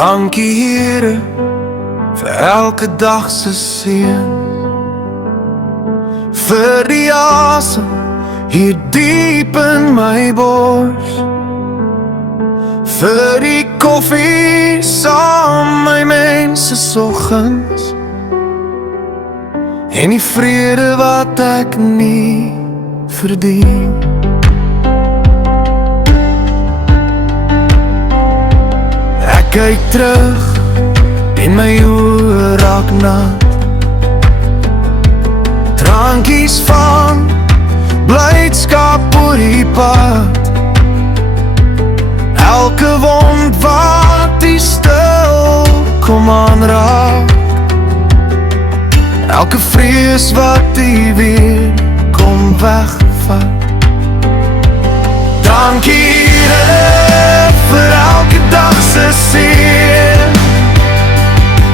Dankie Here vir elke dag se seën, vir die asem hier diep in my bors, vir die koffie saam my mense soggens, en die vrede wat ek nie verdien. Ek kyk terug en my oë raak nat, trankies van blydskap oor die pad, elke wond wat die stil kom aanraak, elke vrees wat die weer kom wegvat. Dankie Here vir elke dag se seën,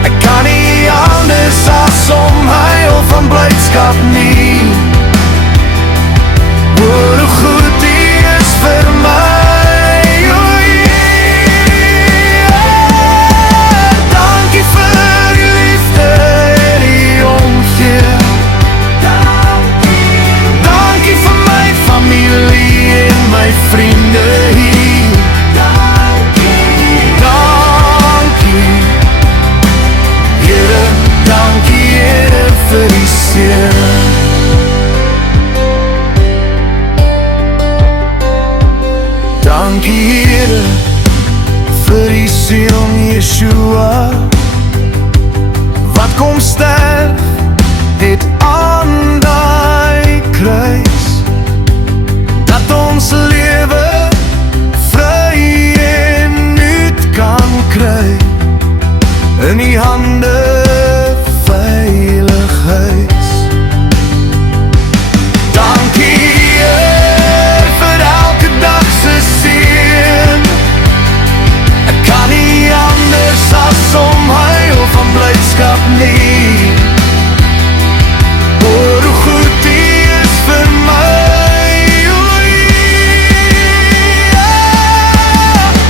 ek kan nie anders as om huil van blydskap nie, oor hoe goed U is vir my. Dankie vir U liefde en U omgee, dankie vir my familie en my vriende hier. Vir die seën, dankie Here vir die seun Yeshua, wat kom sterf het aan daai kruis, dat ons lewe vry en nuut kan kry, in die hande huis. Dankie Heer vir elke dag se seën, ek kan nie anders as om huil van blydskap nie, oor hoe goed U is vir my.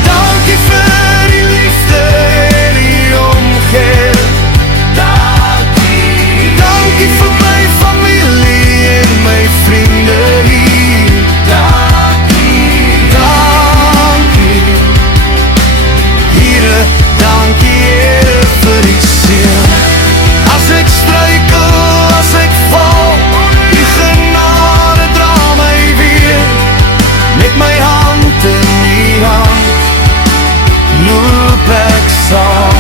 Dankie vir die liefde en die omgee, dankie vir my familie en my vriende hier. Dankie Here, dankie Here vir die seën. As ek struikel, as ek val, U genade dra my weer, met my hand in U hand, loop ek saam,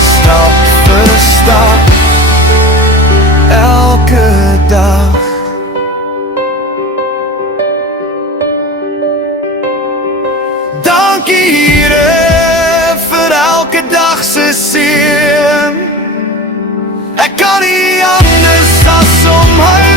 stap vir stap, elke dag. Dankie Here vir elke dag se seën, ek kan nie anders as om huil